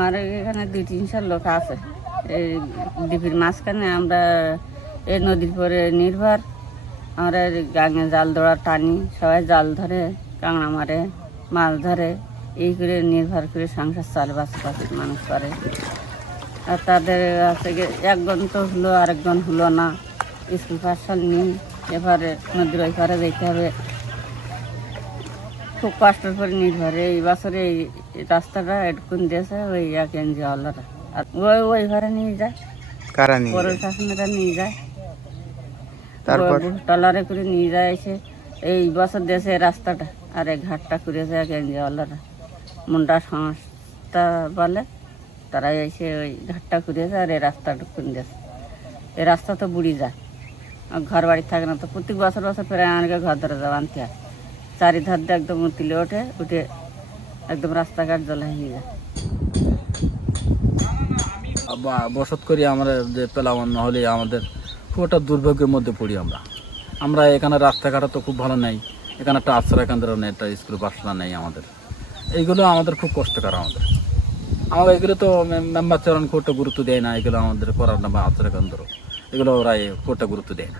আর এখানে দুই তিনশো লোক আছে। এই মাঝখানে আমরা এই নদীর পরে নির্ভর। আমরা গাঙে জাল দৌড়া টানি, সবাই জাল ধরে, কাঁকড়া মারে, মাছ ধরে, এই করে নির্ভর করে সংসার চলে বাচ্চা মানুষ করে। আর তাদের আছে একজন তো হলো, আরেকজন হলো না। স্কুল পাঠশাল নেই, এবারে নদীর ওই পারে যেতে হবে। খুব কষ্টের পরে নির্ভরে, এই বছরে রাস্তাটা এটুকুন দিয়েছে ওই এক আর ওই ওই ঘরে নিয়ে যায়। কারা নিয়ে পরের যায়? শাসনেরা নিয়ে যায়। তারপর? টলারে করে নিয়ে যায় এসে। এই বছর দিয়েছে রাস্তাটা আর এই ঘাটটা করেছে এক মুন্ডা সংস্থা বলে তারা এসে ওই ঘাটটা করেছে আর এই রাস্তাটা করে দিয়েছে। এই রাস্তা তো বুড়ি যায়। ঘর বাড়ি থাকে না তো প্রত্যেক বছর বছর প্রায় আমাকে ঘর ধরে যাওয়া আনতে হয়। চারিধার দিয়ে একদম তুলে ওঠে উঠে একদম রাস্তাঘাট বা- বসত করি আমরা যে পেলাম না হলে আমাদের খুব একটা দুর্ভাগ্যের মধ্যে পড়ি আমরা। আমরা এখানে রাস্তাঘাট তো খুব ভালো নেই, এখানে একটা আশ্রয় কেন্দ্র নেই, একটা স্কুল পাঠশালা নেই আমাদের। এইগুলো আমাদের খুব কষ্টকর আমাদের। আমাদের এগুলো তো মেম্বার চেয়ারম্যান খুব একটা গুরুত্ব দেয় না, এগুলো আমাদের করার নামে আশ্রয় কেন্দ্র। এগুলো ওরা খুব একটা গুরুত্ব দেয় না।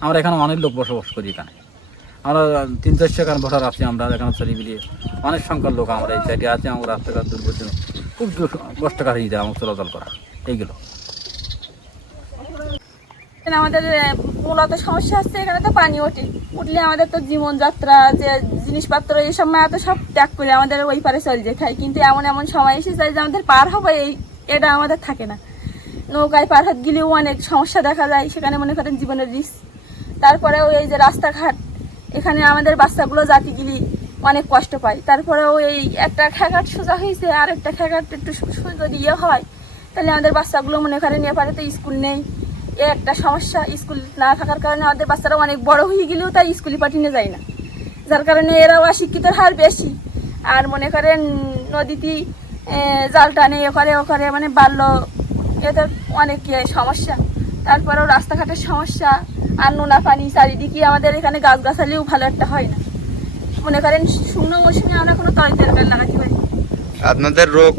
আমরা এখানে অনেক লোক বসবাস করি এখানে। আমরা তিন চারশো এখানে বসার আছি আমরা, এখানে ছেলে মিলিয়ে। অনেক সংখ্যার লোক আমরা এই সাইডে আছি, আমার রাস্তাঘাট দুর্গত খুব কষ্টকর হয়ে যায়, আমার চলাচল করা, এইগুলো। আমাদের মূলত সমস্যা হচ্ছে এখানে তো পানি ওঠে। উঠলে আমাদের তো জীবনযাত্রা, যে জিনিসপত্র এইসব মায়া তো সব ত্যাগ করে আমাদের ওই পারে চলে যেতে হয় কিন্তু এমন এমন সময় এসে যায় যে আমাদের পার হবে, এই, এটা আমাদের থাকে না। নৌকায় পার হাত গেলেও অনেক সমস্যা দেখা যায়, সেখানে মনে করেন জীবনের রিস্ক তারপরেও এই যে রাস্তাঘাট এখানে আমাদের বাচ্চাগুলো জাতি গেলি অনেক কষ্ট পায়। তারপরেও এই একটা খেঘাট সোজা হয়েছে, আর একটা খেঘাট একটু যদি ইয়ে হয়। তাহলে আমাদের বাচ্চাগুলো মনে করেন এপারে তো স্কুল নেই। এ একটা সমস্যা, স্কুল না থাকার কারণে আমাদের বাচ্চারা অনেক বড় হয়ে গেলেও তাই স্কুলে পাঠিয়ে যায় না। যার কারণে এরাও অশিক্ষিতের হার বেশি। আর মনে করেন নদীতে জাল টানে, এ করে, ও করে মানে বাল্য এদের অনেক ইয়ে সমস্যা। তারপরেও রাস্তাঘাটের সমস্যা আর নোনা পানি চারিদিকে আমাদের এখানে গাছগাছালিও ভালো একটা হয় না মনে করেন শুকনো মৌসুমে আমরা কোনো তরি তরকারি লাগাতে পারি না। আপনাদের রোগ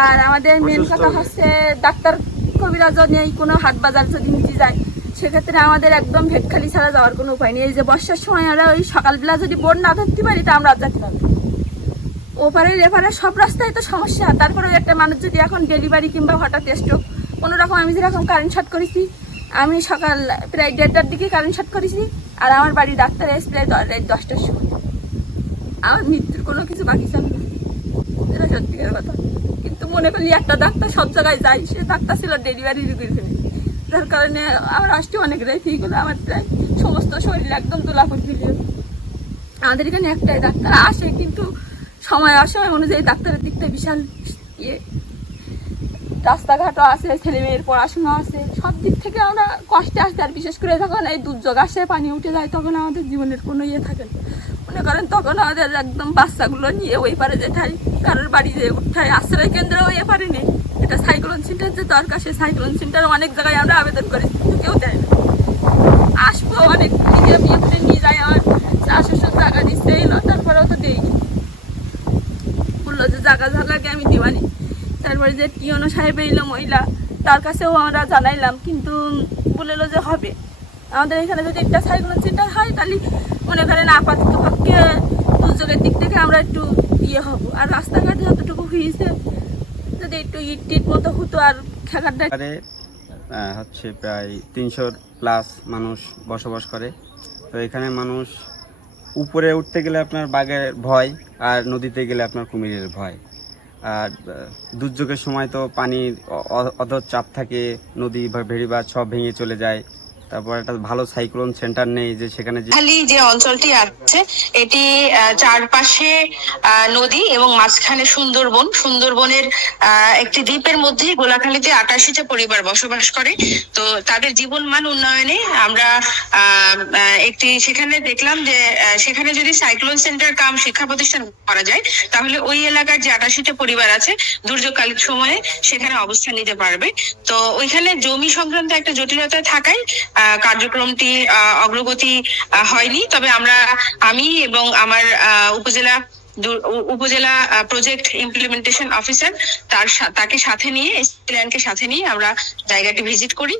আর আমাদের মেন কথা হচ্ছে ডাক্তার কবিরাজ নেই কোনো হাট বাজার যদি নিতে যায় সেক্ষেত্রে আমাদের একদম ভেটখালি ছাড়া যাওয়ার কোনো উপায় নেই এই যে বর্ষার সময় আমরা ওই সকালবেলা যদি বোর্ড না ধরতে পারি তা আমরা যেতে পারব। ওপারে এপারে সব রাস্তায় তো সমস্যা তারপরে একটা মানুষ যদি এখন ডেলিভারি কিংবা হঠাৎ স্ট্রোক কোনো রকম আমি যেরকম কারেন্ট শট করেছি আমি সকাল প্রায় দেড়টার দিকে কারেন্ট শট করেছি, আর আমার বাড়ি ডাক্তার এসে প্রায় দশটার সময়। আমার মৃত্যুর কোনো কিছু বাকি ছিল না। এটা সত্যিকার কথা। কিন্তু মনে করলি একটা ডাক্তার সব জায়গায় যাই সে ডাক্তার ছিল ডেলিভারি রুগীর জন্য যার কারণে আমার আসতে অনেক রাত হয়ে গেলো, আমার প্রায় সমস্ত শরীর একদম তোলা করে দিল আমাদের এখানে একটাই ডাক্তার আসে, কিন্তু সময় অসময় অনুযায়ী ডাক্তারের দিকটা বিশাল ইয়ে। রাস্তাঘাটও আছে ছেলে মেয়ের পড়াশোনা আছে। সব দিক থেকে আমরা কষ্টে আসতে আর বিশেষ করে যখন এই দুর্যোগ আসে, পানি উঠে যায়, তখন আমাদের জীবনের কোনো ইয়ে থাকে না। মনে করেন তখন আমাদের একদম বাচ্চাগুলো নিয়ে ওই পারে যেটাই কারোর বাড়ি যে উঠায় আশ্রয় কেন্দ্র ওই পারে নেই। এটা সাইক্লোন সেন্টার যে দরকার, সেই সাইক্লোন সেন্টার অনেক জায়গায় আমরা আবেদন করি, কিন্তু কেউ দেয় না। আসব অনেক, নিজে বিয়ে করে নিয়ে যায়, আমার শাশুর জায়গা দিচ্ছে এলো তারপরেও তো দেয়নি বলল যে জায়গা জায়গাকে আমি দিবানি। তারপরে যে টিয়নো সাহেব এলো মহিলা তার কাছেও আমরা জানাইলাম কিন্তু বলল যে হবে। আমাদের এখানে যদি একটা সাইক্লোন সেন্টার হয় তাহলে মনে করেন আপাতত পক্ষে দুর্যোগের দিক থেকে আমরা একটু ইয়ে হব। আর রাস্তাঘাট যতটুকু হয়েছে যদি একটু ইট টিট মতো হতো আর আহ, হচ্ছে প্রায় তিনশোর প্লাস মানুষ বসবাস করে। তো এখানে মানুষ উপরে উঠতে গেলে আপনার বাঘের ভয় আর নদীতে গেলে আপনার কুমিরের ভয়। আর দুর্যোগের সময় তো পানির অধর চাপ থাকে, নদী বা ভেড়িবাঁধ সব ভেঙে চলে যায়। তারপর একটা ভালো সাইক্লোন সেন্টার নেই যে সেখানে খালি যে অঞ্চলটি আছে, এটি চারপাশে নদী এবং মাঝখানে সুন্দরবন। সুন্দরবনের একটি দ্বীপের মধ্যেই গোলাখালীতে আটাশিটা পরিবার বসবাস করে। তো তাদের জীবন মান উন্নয়নে আমরা একটি সেখানে দেখলাম যে সেখানে যদি সাইক্লোন সেন্টার কাম শিক্ষা প্রতিষ্ঠান করা যায়, তাহলে ওই এলাকার যে আটাশিটা পরিবার আছে, দুর্যোগকালীন সময়ে সেখানে অবস্থান নিতে পারবে। তো ওইখানে জমি সংক্রান্ত একটা জটিলতা থাকায় কার্যক্রমটি অগ্রগতি হয়নি। তবে আমরা, আমি এবং আমার উপজেলা উপজেলা প্রজেক্ট ইমপ্লিমেন্টেশন অফিসার তার তাকে সাথে নিয়ে এসপি সাথে নিয়ে আমরা জায়গাটি ভিজিট করি।